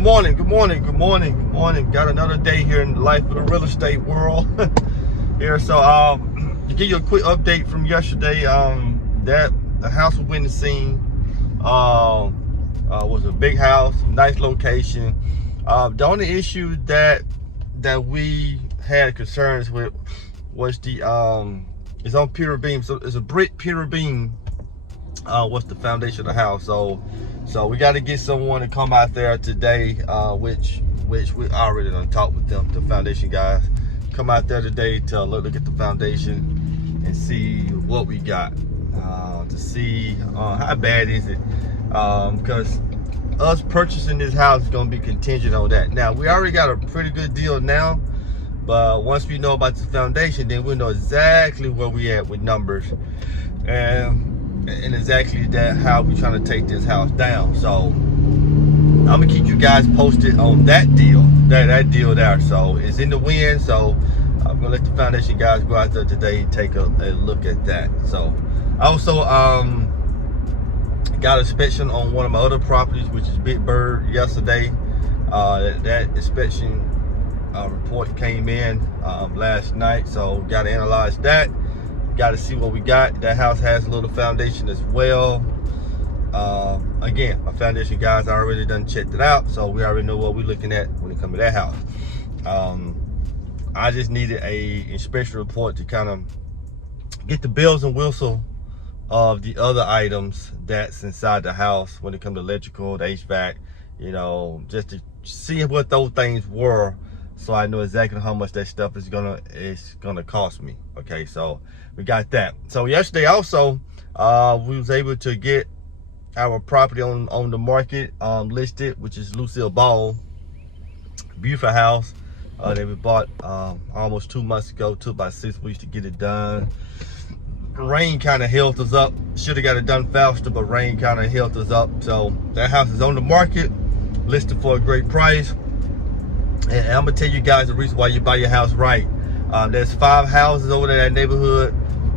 Good morning. Got another day here in the life of the real estate world here. So to give you a quick update from yesterday, that the house we went and seen was a big house, nice location. The only issue that we had concerns with was the it's on pier beam, so it's a brick pier beam. What's the foundation of the house? So we got to get someone to come out there today, which we already done talked with them, the foundation guys. Come out there today to look at the foundation and see what we got, to see how bad is it, because us purchasing this house is going to be contingent on that. Now we already got a pretty good deal now, but once we know about the foundation, then we'll know exactly where we at with numbers and exactly that how we trying to take this house down. So I'm gonna keep you guys posted on that deal, that deal there. So it's in the wind, so I'm gonna let the foundation guys go out there today and take a look at that. So I also got an inspection on one of my other properties, which is Big Bird, yesterday. That inspection report came in last night, so got to analyze that. Got to see what we got. That house has a little foundation as well. Again, my foundation guys already done checked it out, so we already know what we're looking at when it comes to that house. I just needed a inspection report to kind of get the bells and whistles of the other items that's inside the house when it comes to electrical, the HVAC, you know, just to see what those things were, so I know exactly how much that stuff is gonna cost me. Okay, so we got that. So yesterday also we was able to get our property on the market listed, which is Lucille Ball. Beautiful house that we bought almost 2 months ago. Took about 6 weeks to get it done. Rain kind of held us up. Should have got it done faster, but rain kind of held us up. So that house is on the market, listed for a great price. And I'm gonna tell you guys the reason why you buy your house right. There's 5 houses over there in that neighborhood,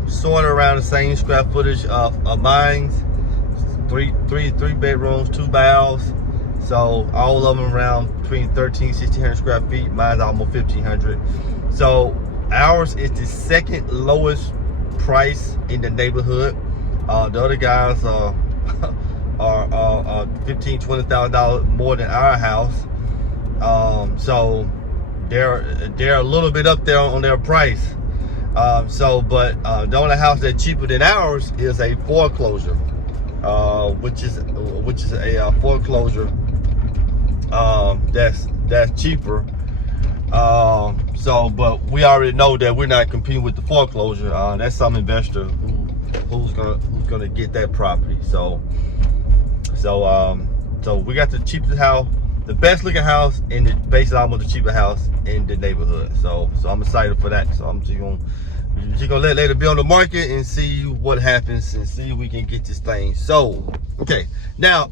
sort of around the same square footage of mine. Three bedrooms, 2 baths. So all of them around between 1,300-1,600 square feet. Mine's almost 1,500. So ours is the second lowest price in the neighborhood. The other guys are $15,000-$20,000 more than our house. So they're a little bit up there on their price. But the only house that's cheaper than ours is a foreclosure, which is a foreclosure that's cheaper. But we already know that we're not competing with the foreclosure. That's some investor who's gonna get that property. So we got the cheapest house, the best looking house, and basically almost the cheapest house in the neighborhood. So I'm excited for that. So I'm just gonna let it be on the market and see what happens and see if we can get this thing sold. Okay, now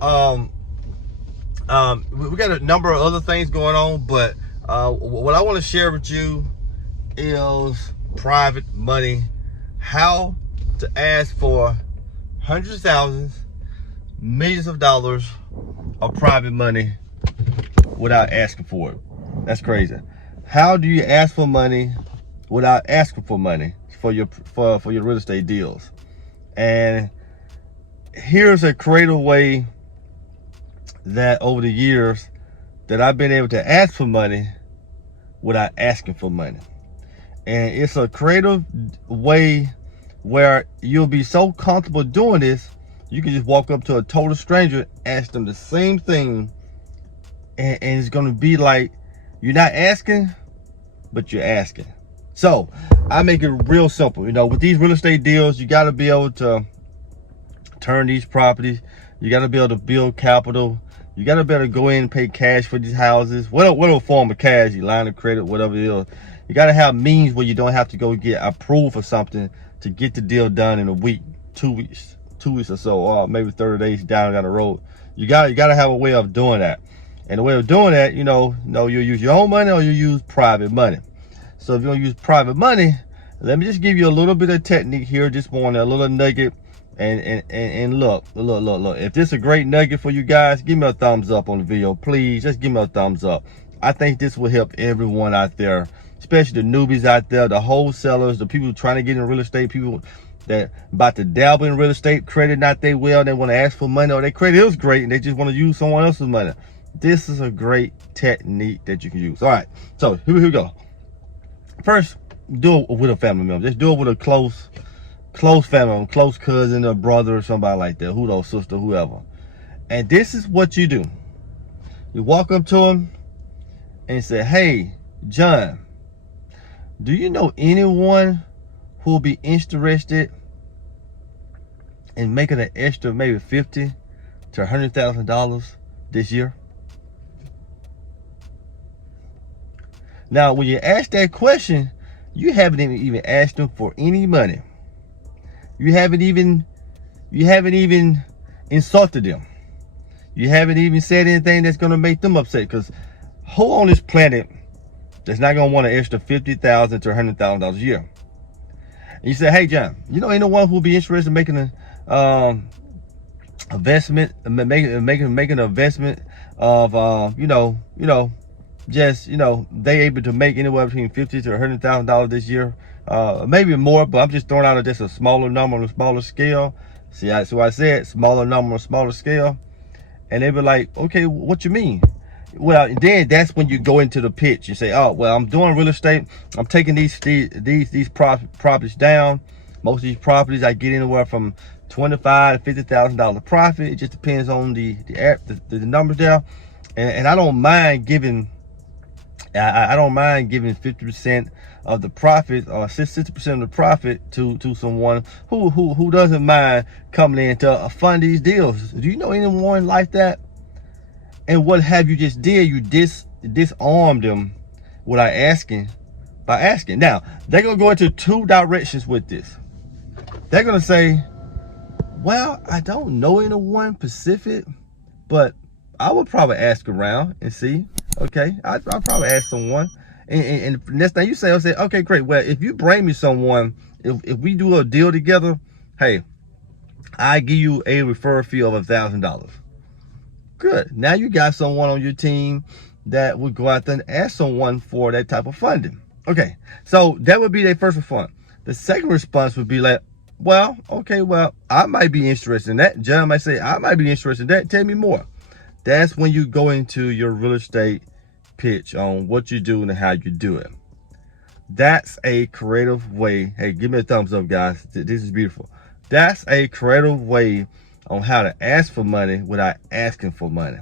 we got a number of other things going on, but what I want to share with you is private money. How to ask for hundreds of thousands, millions of dollars of private money without asking for it. That's crazy. How do you ask for money without asking for money for your real estate deals? And here's a creative way that over the years that I've been able to ask for money without asking for money. And it's a creative way where you'll be so comfortable doing this, you can just walk up to a total stranger, ask them the same thing, and it's gonna be like you're not asking, but you're asking. So I make it real simple. You know, with these real estate deals, you got to be able to turn these properties. You got to be able to build capital. You got to be able to go in and pay cash for these houses. Whatever form of cash, your line of credit, whatever it is. You got to have means where you don't have to go get approved for something to get the deal done in a week, 2 weeks or so, or maybe 30 days down the road. You got to have a way of doing that. And the way of doing that, you use your own money or you use private money. So if you're gonna use private money, let me just give you a little bit of technique here, just want a little nugget And look. If this is a great nugget for you guys, give me a thumbs up on the video, please. Just give me a thumbs up. I think this will help everyone out there, especially the newbies out there, the wholesalers, the people trying to get in real estate, people that about to dabble in real estate, credit not they well, they want to ask for money, or their credit is great and they just want to use someone else's money. This is a great technique that you can use. All right, so here we go. First, do it with a family member. Just do it with a close family member, close cousin or brother or somebody like that, who knows, sister, whoever. And this is what you do. You walk up to him and say, hey, John, do you know anyone who will be interested in making an extra maybe $50,000 to $100,000 this year? Now, when you ask that question, you haven't even asked them for any money. You haven't even insulted them. You haven't even said anything that's gonna make them upset. Because who on this planet that's not gonna want an extra $50,000 to $100,000 a year? And you say, hey John, you know anyone who'll be interested in making an investment, making an investment of they able to make anywhere between $50,000 to $100,000 this year, maybe more, but I'm just throwing out just a smaller number on a smaller scale. So I said smaller number on a smaller scale, and they be like, okay, what you mean? Well, then that's when you go into the pitch. You say, oh, well, I'm doing real estate. I'm taking these properties down. Most of these properties I get anywhere from $25,000 to $50,000 profit. It just depends on the numbers there, and I don't mind giving. I don't mind giving 50% of the profit or 60% of the profit to someone who doesn't mind coming in to fund these deals. Do you know anyone like that? And what have you just did? You disarmed them by asking. Now, they're going to go into two directions with this. They're going to say, well, I don't know anyone specific, but I would probably ask around and see. Okay, I'll probably ask someone. And the next thing you say, I'll say, okay, great. Well, if you bring me someone, if we do a deal together, hey, I give you a referral fee of $1,000. Good. Now you got someone on your team that would go out there and ask someone for that type of funding. Okay, so that would be their first response. The second response would be like, well, okay, well, I might be interested in that. John might say, I might be interested in that. Tell me more. That's when you go into your real estate pitch on what you do and how you do it. That's a creative way. Hey, give me a thumbs up, guys. This is beautiful. That's a creative way on how to ask for money without asking for money.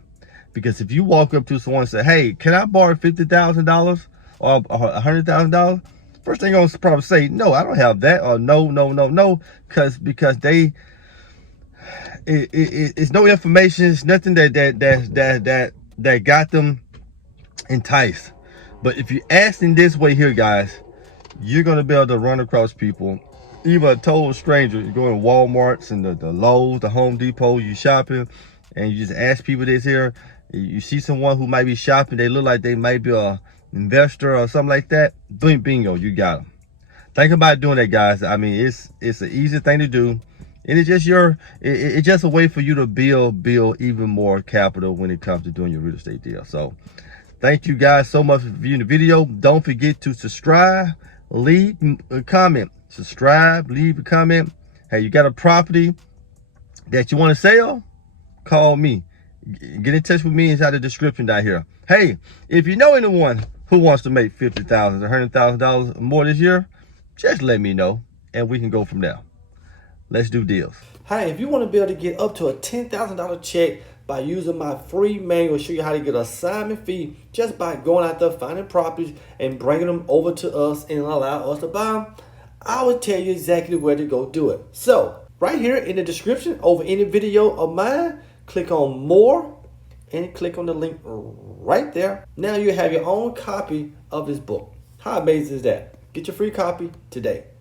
Because if you walk up to someone and say, hey, can I borrow $50,000 or $100,000? First thing I'm gonna probably say, no, I don't have that, or no, because they, it's no information, it's nothing that got them enticed. But if you ask in this way here, guys, you're gonna be able to run across people, even a total stranger. You go in Walmarts and the Lowe's, the Home Depot, you shopping, and you just ask people this here. You see someone who might be shopping, they look like they might be a investor or something like that. Boom, bingo, you got them. Think about doing that, guys. I mean, it's an easy thing to do. And it's just it's just a way for you to build even more capital when it comes to doing your real estate deal. So thank you guys so much for viewing the video. Don't forget to subscribe, leave a comment. Subscribe, leave a comment. Hey, you got a property that you want to sell? Call me. Get in touch with me inside the description down here. Hey, if you know anyone who wants to make $50,000 to $100,000 more this year, just let me know and we can go from there. Let's do deals. Hey, if you want to be able to get up to a $10,000 check by using my free manual, show you how to get an assignment fee just by going out there, finding properties and bringing them over to us and allow us to buy them, I will tell you exactly where to go do it. So right here in the description over any video of mine, click on more and click on the link right there. Now you have your own copy of this book. How amazing is that? Get your free copy today.